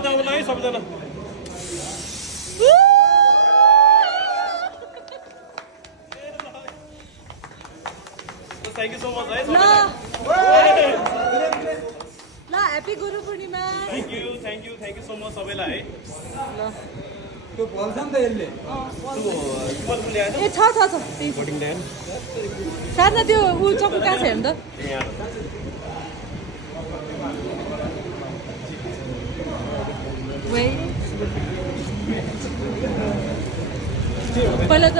बजाउनलाई है सबजना thank you so much है ल happy Guru Purnima thank you so much सबैलाई है त्यो भन्छ नि त यसले ए छ साथमा त्यो ऊ चक्कु कहाँ छ हेर्नु त पहिला त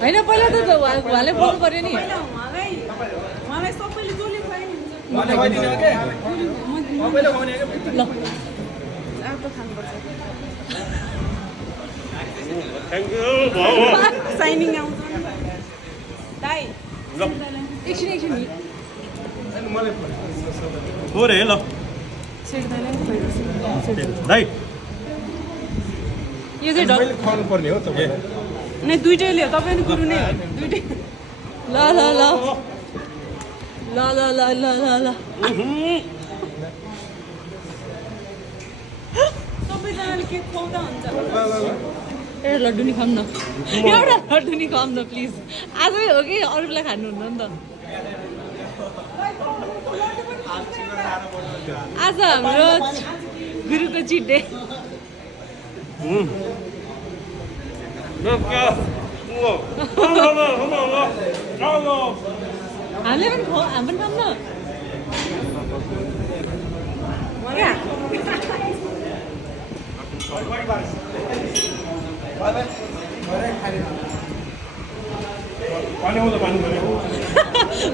होइन पहिला त उहाँले बोल्नु पर्यो नि ल थ्याङ्क यू साइनिङ आउँछ एकछिन हो रे ल दाइ यो चाहिँ खुवाउनु पर्ने हो तपाईँलाई नै दुइटैले हो तपाईँ पनि गुरु नै हो दुइटै ल ल ल ल ल ल ल ल ल सबैजनाले के खुवाउँदा हुन्छ एउटा लड्डु नि खाऊँ न एउटा लड्डु नि खाऊँ न प्लिज आजै हो कि अरू बेला खानुहुन्न नि त आज हाम्रो गुरुको चिट डे हामीले पनि हामी पनि खाऊँ न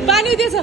पानी दिएछ